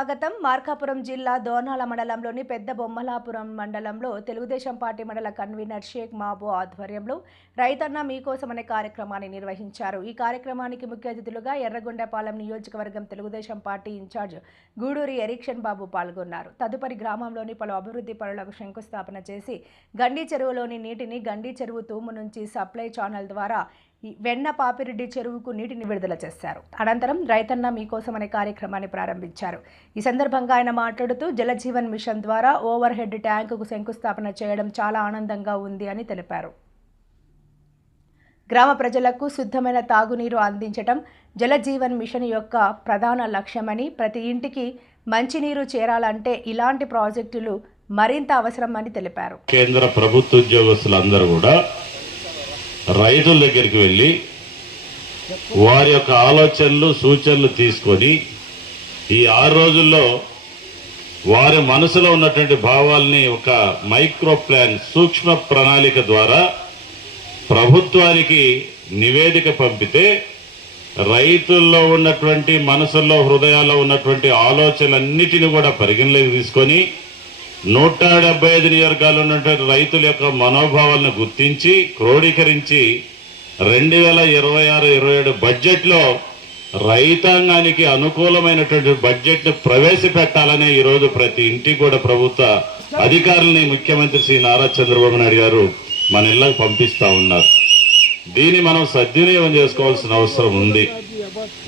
స్వాగతం. మార్కాపురం జిల్లా దోర్నాల మండలంలోని పెద్ద బొమ్మలాపురం మండలంలో తెలుగుదేశం పార్టీ మండల కన్వీనర్ షేక్ మాబు ఆధ్వర్యంలో రైతన్న మీకోసం అనే కార్యక్రమాన్ని నిర్వహించారు. ఈ కార్యక్రమానికి ముఖ్య అతిథులుగా ఎర్రగొండపాలెం నియోజకవర్గం తెలుగుదేశం పార్టీ ఇన్ఛార్జ్ గూడూరి ఎరిక్షన్ బాబు పాల్గొన్నారు. తదుపరి గ్రామంలోని పలు అభివృద్ధి పనులకు శంకుస్థాపన చేసి గండి చెరువులోని నీటిని గండి చెరువు తూము నుంచి సప్లై ఛానల్ ద్వారా వెన్న పాపిరెడ్డి చెరువుకు నీటిని విడుదల చేశారు. అనంతరం రైతన్న మీకోసం అనే కార్యక్రమాన్ని ప్రారంభించారు. ఈ సందర్భంగా ఆయన మాట్లాడుతూ జలజీవన్ మిషన్ ద్వారా ఓవర్ హెడ్ ట్యాంకుకు శంకుస్థాపన చేయడం చాలా ఆనందంగా ఉంది అని తెలిపారు. గ్రామ ప్రజలకు శుద్ధమైన తాగునీరు అందించడం జలజీవన్ మిషన్ యొక్క ప్రధాన లక్ష్యమని, ప్రతి ఇంటికి మంచినీరు చేరాలంటే ఇలాంటి ప్రాజెక్టులు మరింత అవసరమని తెలిపారు. కేంద్ర ప్రభుత్వ ఉద్యోగస్తులందరూ కూడా రైతుల దగ్గరికి వెళ్ళి వారి యొక్క ఆలోచనలు సూచనలు తీసుకొని ఈ 6 రోజుల్లో వారి మనసులో ఉన్నటువంటి భావాల్ని ఒక మైక్రో ప్లాన్ సూక్ష్మ ప్రణాళిక ద్వారా ప్రభుత్వానికి నివేదిక పంపితే రైతుల్లో ఉన్నటువంటి మనసుల్లో హృదయాల్లో ఉన్నటువంటి ఆలోచనలన్నిటిని కూడా పరిగణలోకి తీసుకొని 175 నియోజకవర్గాల్లో ఉన్నటువంటి రైతుల యొక్క మనోభావాలను గుర్తించి క్రోడీకరించి 2026-27 బడ్జెట్లో రైతాంగానికి అనుకూలమైనటువంటి బడ్జెట్ను ప్రవేశపెట్టాలనే ఈరోజు ప్రతి ఇంటికి కూడా ప్రభుత్వ అధికారులని ముఖ్యమంత్రి శ్రీ నారా చంద్రబాబు నాయుడు గారు మన ఇళ్లకు పంపిస్తా ఉన్నారు. దీన్ని మనం సద్వినియోగం చేసుకోవాల్సిన అవసరం ఉంది.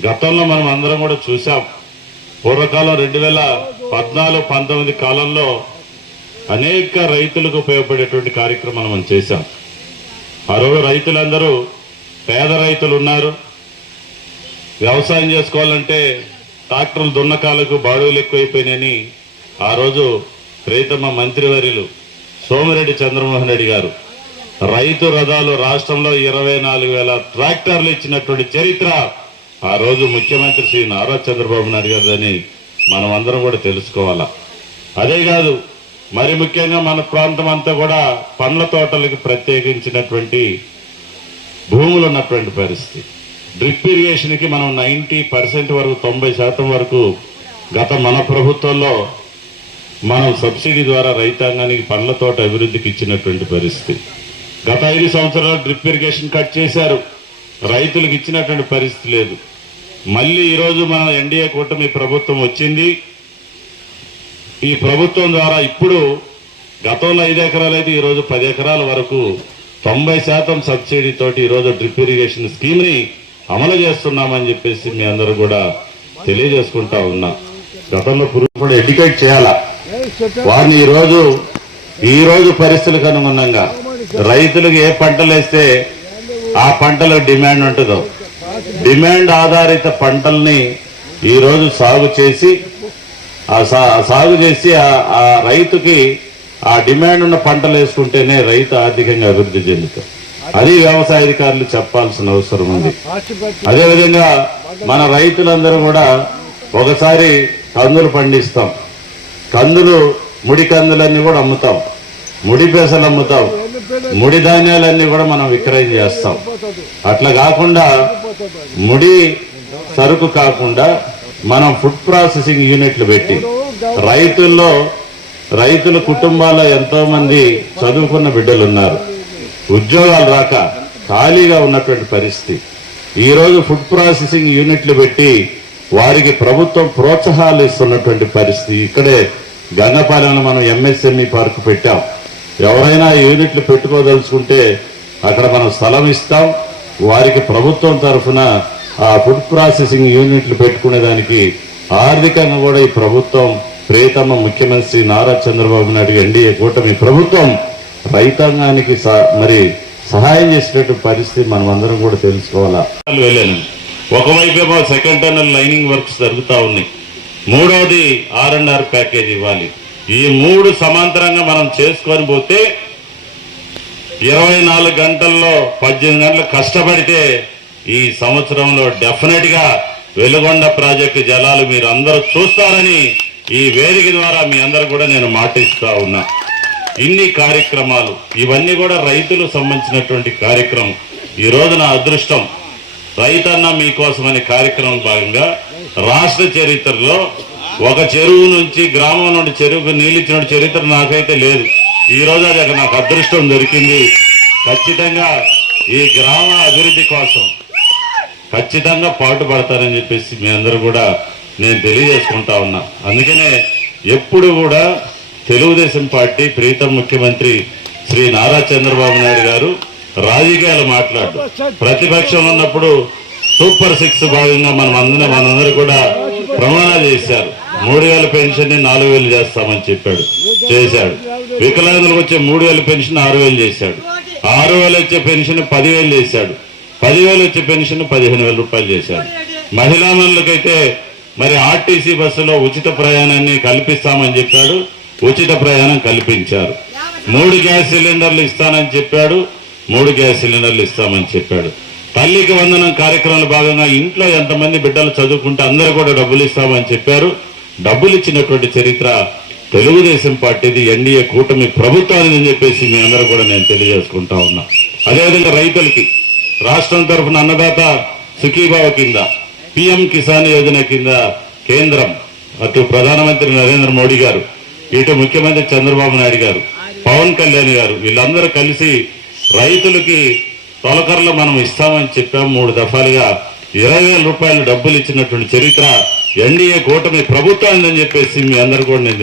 గతంలో మనం అందరం కూడా చూసాం. పూర్వకాలం 2014-19 కాలంలో అనేక రైతులకు ఉపయోగపడేటువంటి కార్యక్రమాలు మనం చేశాం. ఆ రోజు రైతులందరూ పేద రైతులు ఉన్నారు. వ్యవసాయం చేసుకోవాలంటే ట్రాక్టర్లు దున్నకాలకు బాడుగులు ఎక్కువైపోయినాయని ఆ రోజు ప్రియతమ మంత్రివర్యులు సోమిరెడ్డి చంద్రమోహన్ రెడ్డి గారు రైతు రథాలు రాష్ట్రంలో 24,000 ట్రాక్టర్లు ఇచ్చినటువంటి చరిత్ర ఆ రోజు ముఖ్యమంత్రి శ్రీ నారా చంద్రబాబు నాయుడు గారిని మనం అందరం కూడా తెలుసుకోవాలా. అదే కాదు, మరి ముఖ్యంగా మన ప్రాంతం అంతా కూడా పండ్ల తోటలకు ప్రత్యేకించినటువంటి భూములు ఉన్నటువంటి పరిస్థితి. డ్రిప్ ఇరిగేషన్కి మనం 90% వరకు 90% వరకు గత మన ప్రభుత్వంలో మనం సబ్సిడీ ద్వారా రైతాంగానికి పండ్ల తోట అభివృద్ధికి ఇచ్చినటువంటి పరిస్థితి. గత 5 సంవత్సరాలు డ్రిప్ ఇరిగేషన్ కట్ చేశారు. రైతులకు ఇచ్చినటువంటి పరిస్థితి లేదు. మళ్ళీ ఈరోజు మన ఎన్డీఏ కూటమి ప్రభుత్వం వచ్చింది. ఈ ప్రభుత్వం ద్వారా ఇప్పుడు గతంలో 5 ఎకరాలు అయితే ఈరోజు 10 ఎకరాల వరకు 90% సబ్సిడీతోటి ఈరోజు డ్రిప్ ఇరిగేషన్ స్కీమ్ని అమలు చేస్తున్నామని చెప్పేసి మీ అందరూ కూడా తెలియజేసుకుంటా ఉన్నా. గతంలో పురుగు కూడా ఎడ్యుకేట్ చేయాలా వారిని. ఈరోజు పరిస్థితులకు అనుగుణంగా రైతులకు ఏ పంటలు వేస్తే ఆ పంటలకు డిమాండ్ ఉంటుందో డిమాండ్ ఆధారిత పంటల్ని ఈరోజు సాగు చేసి ఆ రైతుకి ఆ డిమాండ్ ఉన్న పంటలు వేసుకుంటేనే రైతు ఆర్థికంగా అభివృద్ధి చెందుతారు. అది వ్యవసాయ అధికారులు చెప్పాల్సిన అవసరం ఉంది. అదేవిధంగా మన రైతులందరూ కూడా ఒకసారి కందులు పండిస్తాం. ముడి కందులన్నీ కూడా అమ్ముతాం, ముడి పెసలు అమ్ముతాం, ముడి ధాన్యాలన్నీ కూడా మనం విక్రయం చేస్తాం. అట్లా కాకుండా ముడి సరుకు కాకుండా మనం ఫుడ్ ప్రాసెసింగ్ యూనిట్లు పెట్టి రైతుల కుటుంబాల్లో ఎంతో మంది చదువుకున్న బిడ్డలు ఉన్నారు, ఉద్యోగాలు రాక ఖాళీగా ఉన్నటువంటి పరిస్థితి. ఈరోజు ఫుడ్ ప్రాసెసింగ్ యూనిట్లు పెట్టి వారికి ప్రభుత్వం ప్రోత్సాహాలు ఇస్తున్నటువంటి పరిస్థితి. ఇక్కడే గంగపాలెంలో మనం ఎంఎస్ఎంఈ పార్క్ పెట్టాం. ఎవరైనా యూనిట్లు పెట్టుకోదలుచుకుంటే అక్కడ మనం స్థలం ఇస్తాం. వారికి ప్రభుత్వం తరఫున ఆ ఫుడ్ ప్రాసెసింగ్ యూనిట్లు పెట్టుకునేదానికి ఆర్థికంగా కూడా ఈ ప్రభుత్వం ప్రియతమ ముఖ్యమంత్రి నారా చంద్రబాబు నాయుడు ఎన్డీఏ కూటమి ప్రభుత్వం రైతాంగానికి మరి సహాయం చేసినట్టు పరిస్థితి మనం అందరం కూడా తెలుసుకోవాలా. వెళ్ళాను. ఒకవైపేమో సెకండ్ టన్నల్ లైనింగ్ వర్క్స్ జరుగుతూ ఉన్నాయి. మూడవది R&R ప్యాకేజ్ ఇవ్వాలి. ఈ 3 సమాంతరంగా మనం చేసుకొని పోతే 24 గంటల్లో 18 గంటలు కష్టపడితే ఈ సంవత్సరంలో డెఫినెట్ గా వెలుగొండ ప్రాజెక్టు జలాలు మీరు అందరూ చూస్తారని ఈ వేదిక ద్వారా మీ అందరూ కూడా నేను మాటిస్తా ఉన్నా. ఇన్ని కార్యక్రమాలు ఇవన్నీ కూడా రైతులకు సంబంధించినటువంటి కార్యక్రమం. ఈ రోజు నా అదృష్టం రైతన్న మీకోసం అనే కార్యక్రమం భాగంగా రాష్ట్ర చరిత్రలో ఒక చెరువు నుంచి గ్రామం నుండి చెరువుకు నీళ్ళు ఇచ్చిన చరిత్ర నాకైతే లేదు. ఈ రోజు అది నాకు అదృష్టం దొరికింది. ఖచ్చితంగా ఈ గ్రామ అభివృద్ధి కోసం ఖచ్చితంగా పాటుపడతారని చెప్పేసి మీ అందరూ కూడా నేను తెలియజేసుకుంటా ఉన్నా. అందుకనే ఎప్పుడు కూడా తెలుగుదేశం పార్టీ ప్రీతం ముఖ్యమంత్రి శ్రీ నారా చంద్రబాబు నాయుడు గారు రాజకీయాలు మాట్లాడు ప్రతిపక్షం ఉన్నప్పుడు సూపర్ 6 భాగంగా మనందరూ కూడా ప్రమాణాలు చేశారు. 3000 పెన్షన్ 4000 చేస్తామని చెప్పాడు, చేశాడు. వికలాంగులకు వచ్చే 3000 పెన్షన్ 6000 చేశాడు. 6000 వచ్చే పెన్షన్ 10,000 చేశాడు. 10,000 వచ్చే పెన్షన్ 15,000 రూపాయలు చేశాడు. మహిళా మనులకైతే మరి ఆర్టీసీ బస్సులో ఉచిత ప్రయాణాన్ని కల్పిస్తామని చెప్పాడు, ఉచిత ప్రయాణం కల్పించారు. 3 గ్యాస్ సిలిండర్లు ఇస్తానని చెప్పాడు, 3 గ్యాస్ సిలిండర్లు ఇస్తామని చెప్పాడు. తల్లికి వందనం కార్యక్రమంలో భాగంగా ఇంట్లో ఎంతమంది బిడ్డలు చదువుకుంటే అందరూ కూడా డబ్బులు ఇస్తామని చెప్పారు. డబ్బులు ఇచ్చినటువంటి చరిత్ర తెలుగుదేశం పార్టీది, ఎన్డీఏ కూటమి ప్రభుత్వాన్ని అని చెప్పేసి మీ అందరూ కూడా నేను తెలియజేసుకుంటా ఉన్నా. అదేవిధంగా రైతులకి రాష్ట్రం తరఫున అన్నదాత సుఖీభావ కింద, పిఎం కిసాన్ యోజన కింద కేంద్రం, అటు ప్రధానమంత్రి నరేంద్ర మోడీ గారు, ఇటు ముఖ్యమంత్రి చంద్రబాబు నాయుడు గారు, పవన్ కళ్యాణ్ గారు వీళ్ళందరూ కలిసి రైతులకి తొలకరలో మనం ఇస్తామని చెప్పాం. 3 దఫాలుగా 20,000 రూపాయలు డబ్బులు ఇచ్చినటువంటి చరిత్ర ఎన్డీఏ కూటమి ప్రభుత్వాన్ని అని చెప్పేసి మీ అందరూ కూడా నేను